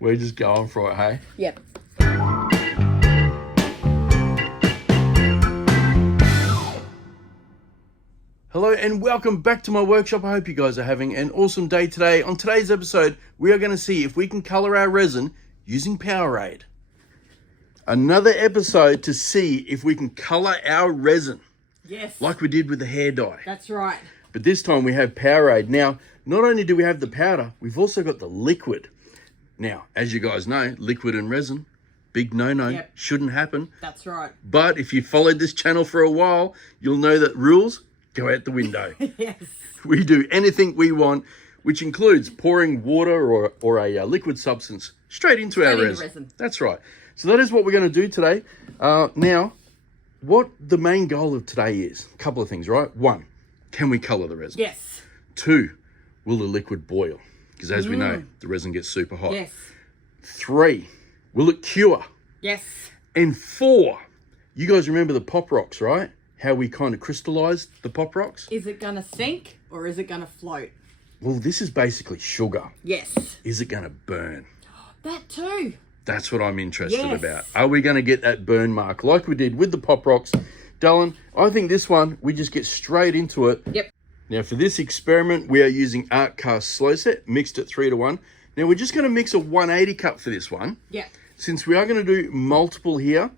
We're just going for it, hey? Yep. Hello and welcome back to my workshop. I hope you guys are having an awesome day today. On today's episode, we are going to see if we can color our resin using Powerade. Another episode to see if we can color our resin. Yes. Like we did with the hair dye. That's right. But this time we have Powerade. Now, not only do we have the powder, we've also got the liquid. Now, as you guys know, liquid and resin, big no-no, Yep. shouldn't happen. That's right. But if you followed this channel for a while, you'll know that rules go out the window. Yes. We do anything we want, which includes pouring water or a liquid substance straight into our resin. That's right. So that is what we're going to do today. Now, what the main goal of today is, a couple of things, right? One, can we color the resin? Yes. Two, will the liquid boil? Because as we know, the resin gets super hot. Yes. 3, will it cure? Yes. And 4, you guys remember the pop rocks, right? How we kind of crystallized the pop rocks? Is it going to sink or is it going to float? Well, this is basically sugar. Yes. Is it going to burn? That too. That's what I'm interested Yes. about. Are we going to get that burn mark like we did with the pop rocks? Dylan, I think this one, we just get straight into it. Yep. Now for this experiment, we are using Art Cast Slow Set, mixed at 3:1. Now we're just going to mix a 180 cup for this one. Yeah. Since we are going to do multiple here,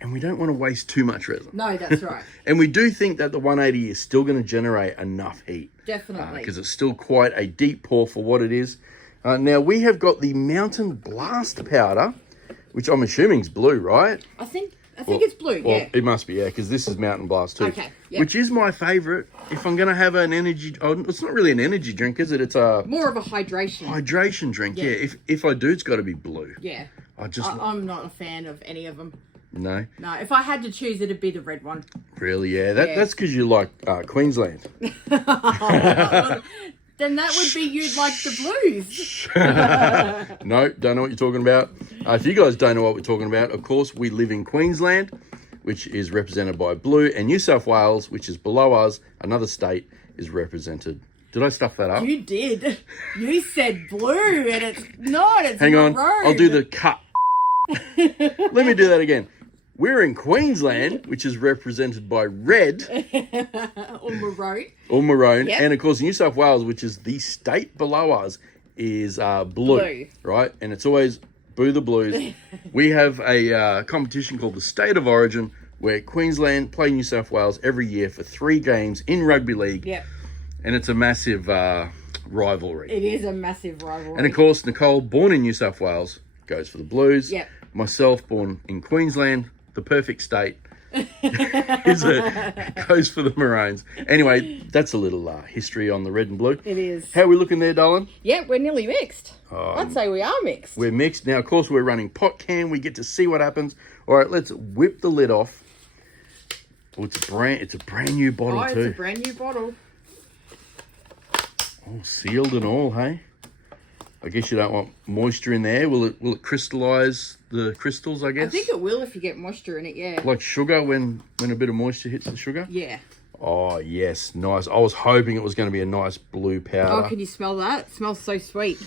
and we don't want to waste too much resin. No, that's right. And we do think that the 180 is still going to generate enough heat. Definitely. Because it's still quite a deep pour for what it is. Now we have got the Mountain Blast powder, which I'm assuming is blue, right? I think it's blue, Well, yeah. it must be, yeah, because this is Mountain Blast too. Okay, yep. Which is my favourite. If I'm going to have an energy... Oh, it's not really an energy drink, is it? It's a... More of a hydration. Hydration drink, yeah. If I do, it's got to be blue. Yeah. I'm not a fan of any of them. No? No, if I had to choose, it'd be the red one. Really, yeah. That's because you like Queensland. Then that would be you'd like the blues. No, don't know what you're talking about. If you guys don't know what we're talking about, of course, we live in Queensland, which is represented by blue, and New South Wales, which is below us, another state, is represented. Did I stuff that up? You did. You said blue, and it's not. It's Hang on, maroon. I'll do the cut. Let me do that again. We're in Queensland, which is represented by red. Or maroon. Or maroon. Yep. And of course, New South Wales, which is the state below us, is blue. Right? And it's always boo the Blues. We have a competition called the State of Origin, where Queensland play New South Wales every year for 3 games in rugby league. Yep. And it's a massive rivalry. It is a massive rivalry. And of course, Nicole, born in New South Wales, goes for the Blues. Yep. Myself, born in Queensland, the perfect state, goes for the Maroons. Anyway, that's a little history on the red and blue. It is. How are we looking there, darling? Yeah, we're nearly mixed. I'd say we are mixed. We're mixed. Now, of course, we're running pot can. We get to see what happens. All right, let's whip the lid off. Oh, it's a brand new bottle too. It's a brand new bottle. Oh, sealed and all, hey? I guess you don't want moisture in there. Will it crystallize the crystals, I guess? I think it will if you get moisture in it, yeah. Like sugar when a bit of moisture hits the sugar? Yeah. Oh, yes. Nice. I was hoping it was going to be a nice blue powder. Oh, can you smell that? It smells so sweet.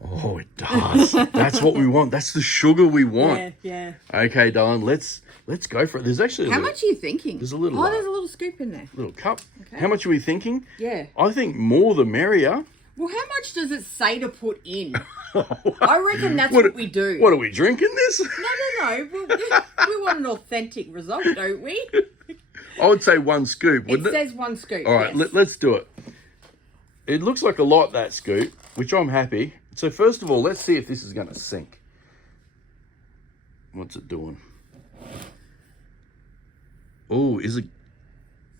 Oh, it does. That's what we want. That's the sugar we want. Yeah. Okay, darling, let's go for it. There's actually How much are you thinking? There's a little... Oh, there's a little scoop in there. Little cup. Okay. How much are we thinking? Yeah. I think more the merrier. Well, how much does it say to put in? I reckon that's what we do. What, are we drinking this? No. We want an authentic result, don't we? I would say 1 scoop, wouldn't it? It says 1 scoop, All right, yes. let's do it. It looks like a lot, that scoop, which I'm happy. So first of all, let's see if this is going to sink. What's it doing? Oh, is it?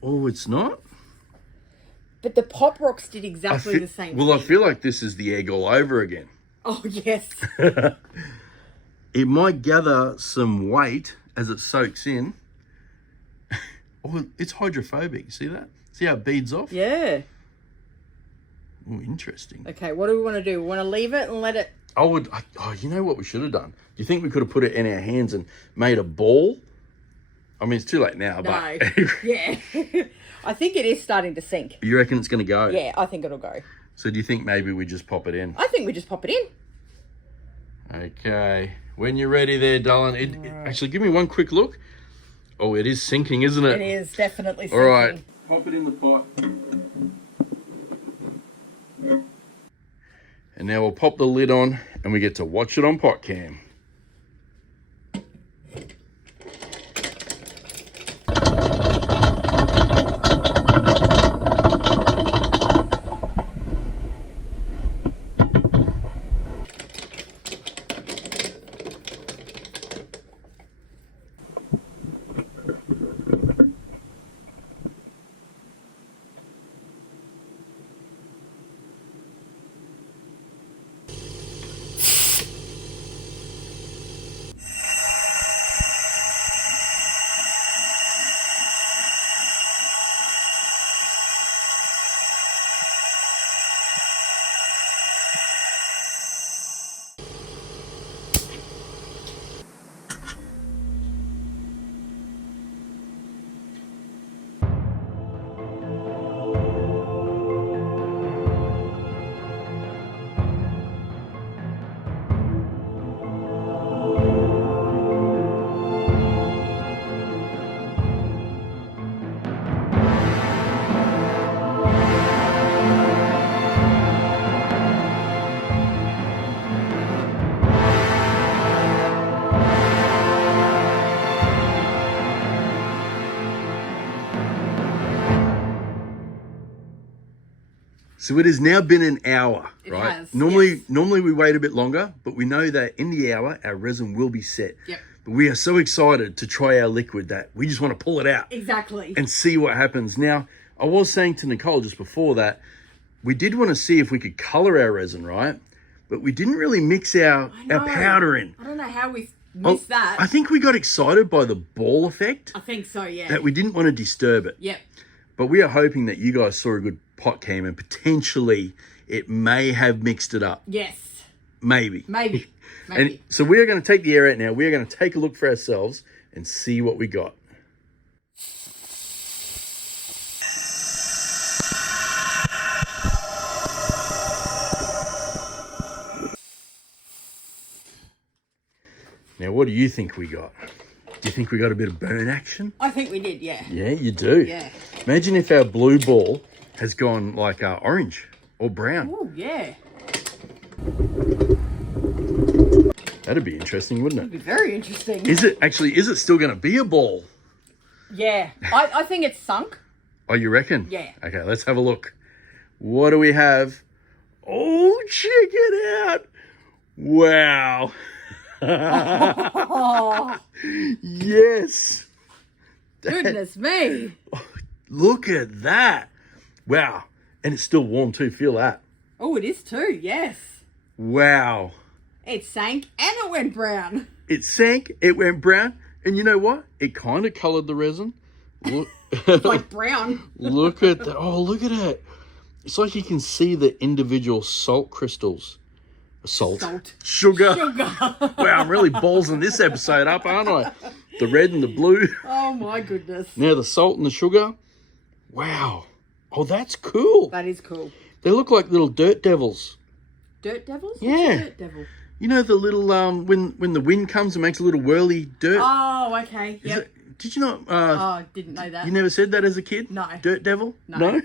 Oh, it's not? But the Pop Rocks did exactly the same thing. Well, I feel like this is the egg all over again. Oh, yes. It might gather some weight as it soaks in. Oh, it's hydrophobic. See that? See how it beads off? Yeah. Oh, interesting. Okay, what do we want to do? We want to leave it and let it... Oh, you know what we should have done? Do you think we could have put it in our hands and made a ball? I mean, it's too late now, No. but... Yeah. I think it is starting to sink. You reckon it's going to go? Yeah, I think it'll go. So do you think maybe we just pop it in? I think we just pop it in. Okay, when you're ready there, darling. Actually, give me one quick look. Oh, it is sinking, isn't it? It is definitely sinking. All right, pop it in the pot. And now we'll pop the lid on and we get to watch it on pot cam. So it has now been an hour, right? Has, normally we wait a bit longer, but we know that in the hour, our resin will be set. Yep. But we are so excited to try our liquid that we just want to pull it out. Exactly. And see what happens. Now, I was saying to Nicole just before that, we did want to see if we could color our resin, right? But we didn't really mix our powder in. I don't know how we missed that. I think we got excited by the ball effect. I think so, yeah. That we didn't want to disturb it. Yep. But we are hoping that you guys saw a good pot cam and potentially it may have mixed it up. Yes. Maybe. Maybe. And so we are going to take the air out now. We are going to take a look for ourselves and see what we got. Now, what do you think we got? Do you think we got a bit of burn action? I think we did, yeah. Yeah, you do. Yeah. Imagine if our blue ball has gone like orange or brown. Oh, yeah. That'd be interesting, wouldn't It'd it? be very interesting. Is it still going to be a ball? Yeah. I think it's sunk. Oh, you reckon? Yeah. Okay, let's have a look. What do we have? Oh, check it out. Wow. Oh, Yes. goodness me. Look at that. Wow. And it's still warm too. Feel that. Oh, it is too, yes. Wow. It sank and it went brown. It sank. It went brown. And you know what? It kind of colored the resin. Look. Like brown. Look at that. Oh, look at it. It's like you can see the individual salt crystals. Salt. Sugar. Wow, I'm really ballsing this episode up, aren't I? The red and the blue. Oh, my goodness. Now the salt and the sugar. Wow. Oh, that's cool. That is cool. They look like little dirt devils. Dirt devils? Yeah. What's a dirt devil? You know the little, when the wind comes and makes a little whirly dirt? Oh, okay. Yep. Did you not? Oh, didn't know that. You never said that as a kid? No. Dirt devil? No.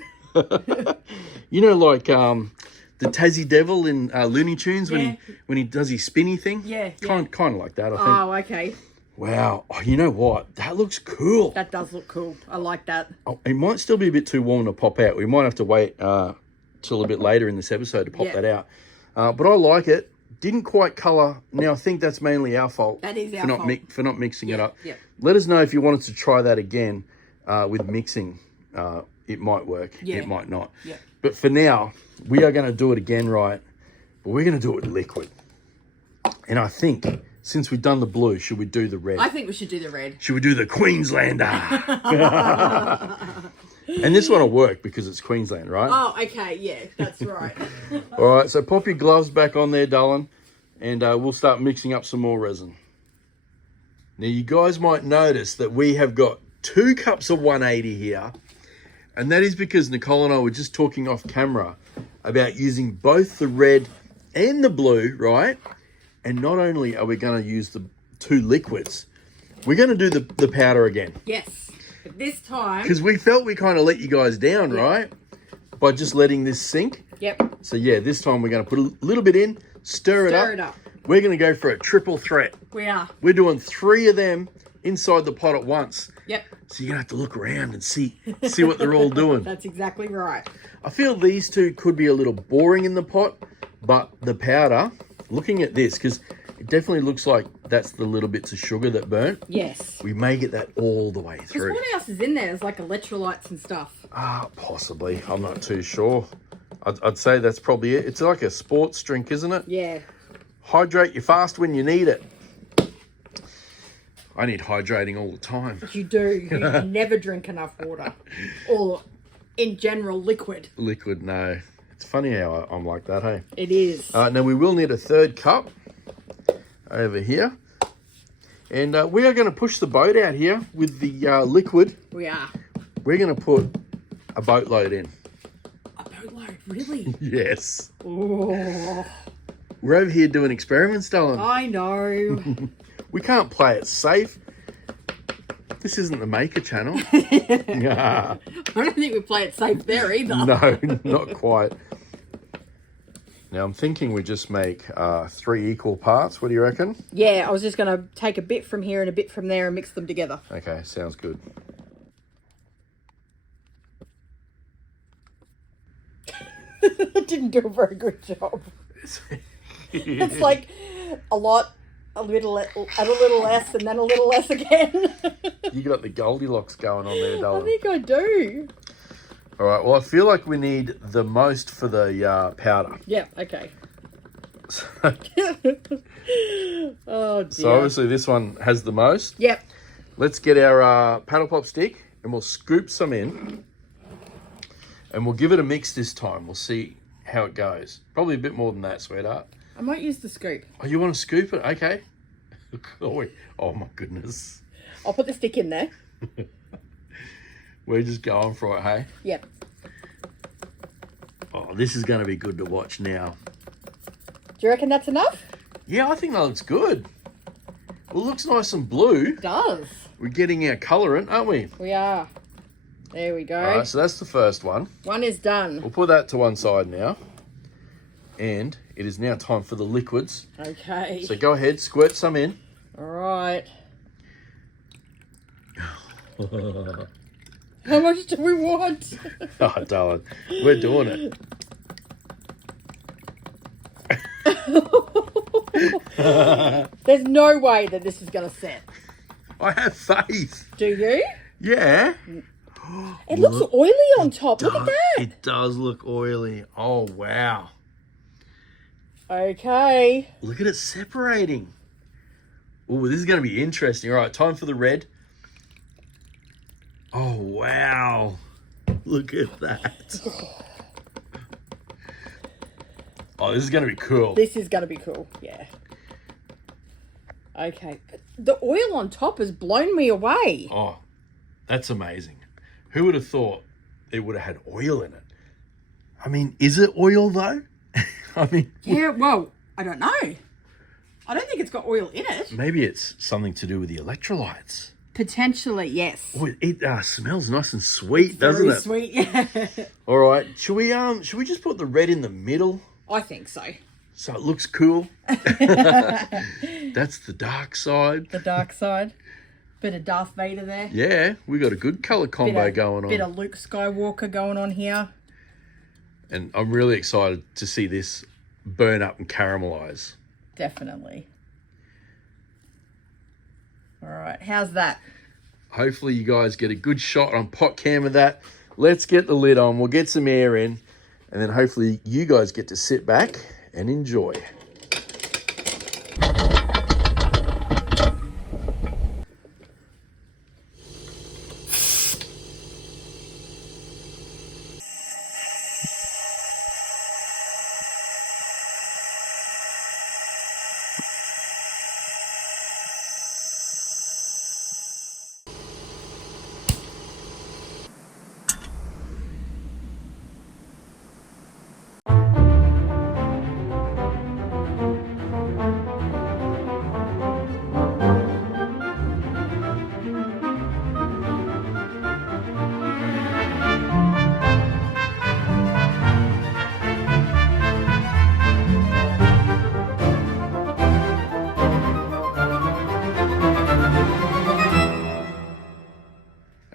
You know, like the Tassie Devil in Looney Tunes when he does his spinny thing? Yeah. Kind of like that, I think. Oh, okay. Wow. Oh, you know what? That looks cool. That does look cool. I like that. Oh, it might still be a bit too warm to pop out. We might have to wait till a bit later in this episode to pop that out. But I like it. Didn't quite colour. Now, I think that's mainly our fault. That is our fault. For not mixing it up. Yeah. Let us know if you wanted to try that again with mixing. It might work. Yeah. It might not. Yeah. But for now, we are going to do it again, right? But we're going to do it with liquid. And I think, since we've done the blue, should we do the red? I think we should do the red. Should we do the Queenslander? And this one will work because it's Queensland, right? Oh, okay. Yeah, that's right. All right, so pop your gloves back on there, darling, and we'll start mixing up some more resin. Now, you guys might notice that we have got 2 cups of 180 here, and that is because Nicole and I were just talking off camera about using both the red and the blue, right? And not only are we going to use the 2 liquids, we're going to do the powder again. Yes. But this time... Because we felt we kind of let you guys down, right? By just letting this sink. Yep. So yeah, this time we're going to put a little bit in, stir it up. We're going to go for a triple threat. We are. We're doing 3 of them inside the pot at once. Yep. So you're going to have to look around and see what they're all doing. That's exactly right. I feel these 2 could be a little boring in the pot, but the powder, looking at this, because it definitely looks like that's the little bits of sugar that burnt. Yes. We may get that all the way through. Because what else is in there? There's like electrolytes and stuff. Possibly. I'm not too sure. I'd say that's probably it. It's like a sports drink, isn't it? Yeah. Hydrate you fast when you need it. I need hydrating all the time. You do. You never drink enough water. Or, in general, liquid. Liquid, no. It's funny how I'm like that, hey? It is. Now, we will need a 3rd cup over here. And we are going to push the boat out here with the liquid. We are. We're going to put a boatload in. A boatload? Really? Yes. Oh. We're over here doing experiments, darling. I know. We can't play it safe. This isn't the Maker channel. I don't think we play it safe there either. No, not quite. Now, I'm thinking we just make 3 equal parts. What do you reckon? Yeah, I was just going to take a bit from here and a bit from there and mix them together. Okay, sounds good. Didn't do a very good job. It's like a lot, a little less, and then a little less again. You got the Goldilocks going on there, darling. I think I do. All right, well, I feel like we need the most for the powder. Yeah, okay. Oh, dear. So obviously this one has the most. Yep. Let's get our paddle pop stick and we'll scoop some in. And we'll give it a mix this time. We'll see how it goes. Probably a bit more than that, sweetheart. I might use the scoop. Oh, you want to scoop it? Okay. Oh my goodness. I'll put the stick in there. We're just going for it, hey? Yep. Oh, this is going to be good to watch now. Do you reckon that's enough? Yeah, I think that looks good. Well, it looks nice and blue. It does. We're getting our colourant, aren't we? We are. There we go. All right, so that's the first one. One is done. We'll put that to one side now. And it is now time for the liquids. Okay. So go ahead, squirt some in. All right. How much do we want? Oh, darling, we're doing it. There's no way that this is going to set. I have faith. Do you? Yeah. It looks oily on top. Look at that. It does look oily. Oh, wow. Okay. Look at it separating. Oh, this is going to be interesting. All right, time for the red. Oh, wow. Look at that. Oh, this is going to be cool. This is going to be cool, yeah. Okay. The oil on top has blown me away. Oh, that's amazing. Who would have thought it would have had oil in it? I mean, is it oil though? I mean... Yeah, well, I don't know. I don't think it's got oil in it. Maybe it's something to do with the electrolytes. Potentially, yes. Oh, it smells nice and sweet, doesn't it? Very sweet, yeah. All right, should we just put the red in the middle? I think so. So it looks cool. That's the dark side. The dark side. Bit of Darth Vader there. Yeah, we got a good colour combo going on. Bit of Luke Skywalker going on here. And I'm really excited to see this burn up and caramelize. Definitely. All right, how's that? Hopefully you guys get a good shot on pot cam of that. Let's get the lid on. We'll get some air in. And then hopefully you guys get to sit back and enjoy.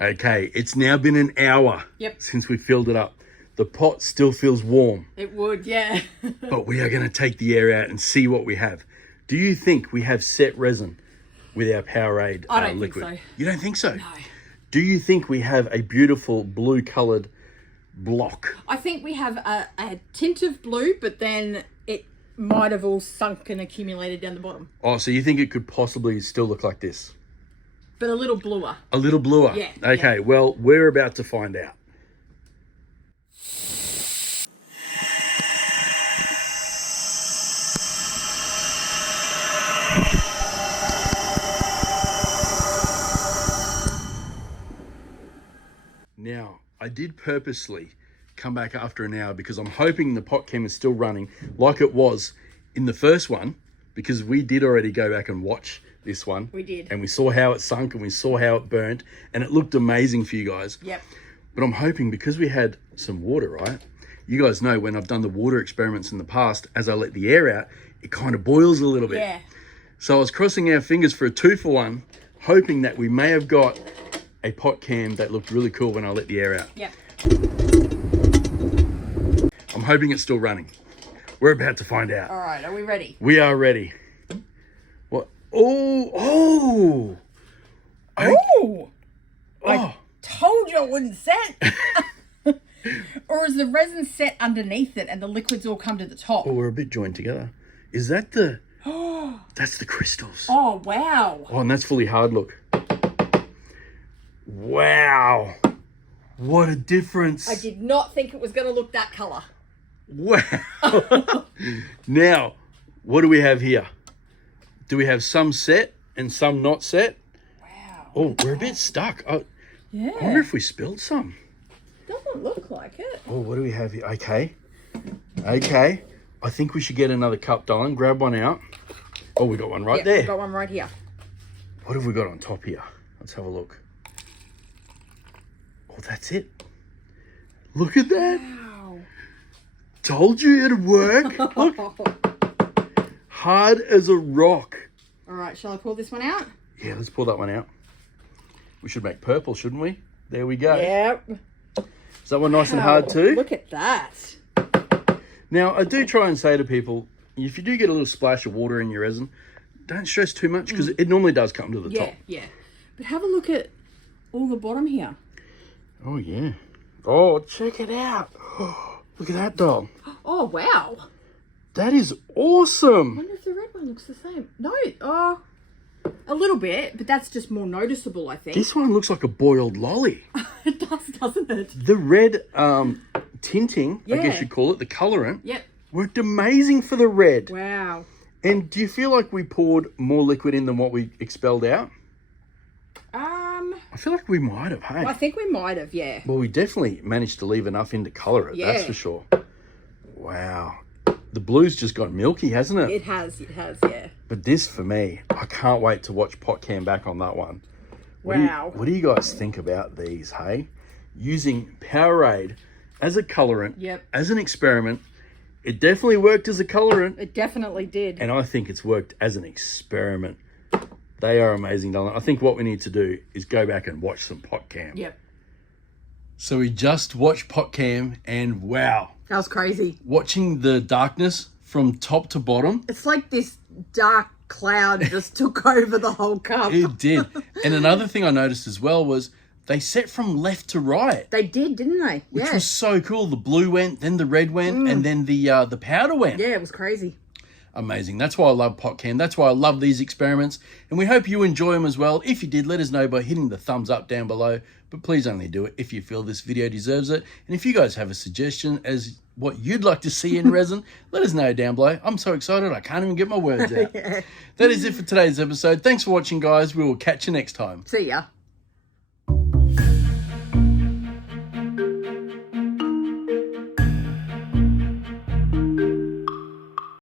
Okay, it's now been an hour since we filled it up. The pot still feels warm. It would, yeah. But we are going to take the air out and see what we have. Do you think we have set resin with our Powerade I don't liquid? think so. You don't think so? No. Do you think we have a beautiful blue coloured block? I think we have a tint of blue, but then it might have all sunk and accumulated down the bottom. Oh, so you think it could possibly still look like this? But a little bluer. A little bluer? Yeah. Okay, well, we're about to find out. Now, I did purposely come back after an hour because I'm hoping the pot cam is still running like it was in the first one, because we did already go back and watch this one. We did. And we saw how it sunk and we saw how it burnt, and it looked amazing for you guys. Yep. But I'm hoping, because we had some water, right? You guys know when I've done the water experiments in the past, as I let the air out, it kind of boils a little bit. Yeah. So I was crossing our fingers for a 2-for-1, hoping that we may have got a pot cam that looked really cool when I let the air out. Yep. I'm hoping it's still running. We're about to find out. All right, are we ready? We are ready. What? Oh! Oh! I told you it wouldn't set. Or is the resin set underneath it and the liquids all come to the top? Oh, we're a bit joined together. Is that the... That's the crystals. Oh, wow. Oh, and that's fully hard, look. Wow. What a difference. I did not think it was going to look that colour. Wow. Now, what do we have here? Do we have some set and some not set? Wow. Oh, we're a bit stuck. Yeah. I wonder if we spilled some. Doesn't look like it. Oh, what do we have here? Okay. Okay. I think we should get another cup, darling. Grab one out. Oh, we got one right there. We've got one right here. What have we got on top here? Let's have a look. Oh, that's it. Look at that. Wow. Told you it'd work. Look. Hard as a rock. All right, shall I pull this one out? Yeah, let's pull that one out. We should make purple, shouldn't we? There we go. Yep. Is that one nice and hard too? Look at that. Now, I do try and say to people, if you do get a little splash of water in your resin, don't stress too much, because it normally does come to the top. Yeah. But have a look at all the bottom here. Oh, yeah. Oh, check it out. Look at that, doll. Oh, wow. That is I awesome. wonder if the red one looks the same. No, a little bit, but that's just more noticeable, I think. This one looks like a boiled lolly. It does, doesn't it? The red tinting, I guess Yeah. you'd call it, the colorant, Yep. worked amazing for the red. Wow. And do you feel like we poured more liquid in than what we expelled out? I feel like we might have, hey? I think we might have, yeah. Well, we definitely managed to leave enough in to colour it, that's Yeah. for sure. Wow. The blue's just got milky, hasn't it? It has, yeah. But this, for me, I can't wait to watch Pot Cam back on that one. Wow. What do you guys think about these, hey? Using Powerade as a colorant, Yep. as an experiment. It definitely worked as a colorant, It definitely did. and I think it's worked as an experiment. They are amazing, darling. I think what we need to do is go back and watch some Pot Cam. Yep. So we just watched Pot Cam, and wow. That was crazy. Watching the darkness from top to bottom. It's like this dark cloud just took over the whole cup. It did. And another thing I noticed as well was they set from left to right. They did, didn't they? Which was so cool. The blue went, then the red went, and then the powder went. Yeah, it was crazy. Amazing. That's why I love Pot Cam. That's why I love these experiments. And we hope you enjoy them as well. If you did, let us know by hitting the thumbs up down below. But please only do it if you feel this video deserves it. And if you guys have a suggestion as what you'd like to see in resin, let us know down below. I'm so excited I can't even get my words out. That is it for today's episode. Thanks for watching, guys. We will catch you next time. See ya.